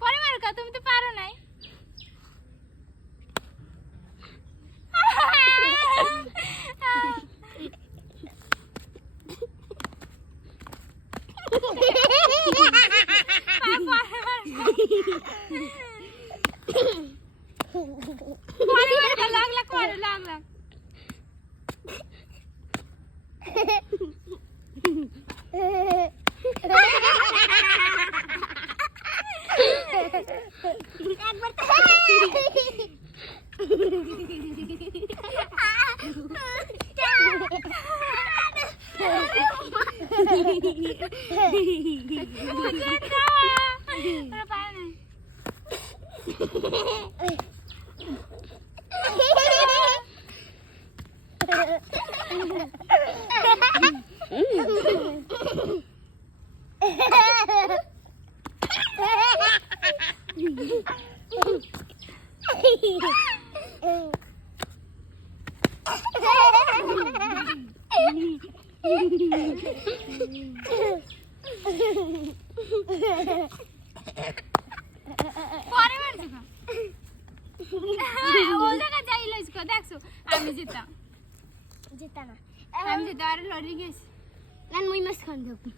পরে মারো কা, তুমি তো পারো নাই। লাগ লাগ মারো, লাগ লাগ। একবার পরে মারছো কা? ও জায়গা যাইলো ইসকো দেখছো, আমি জিতা। জিতা না আমি জিতা, আরে লড়ি গেছি। মুই মাঝখান থাকি।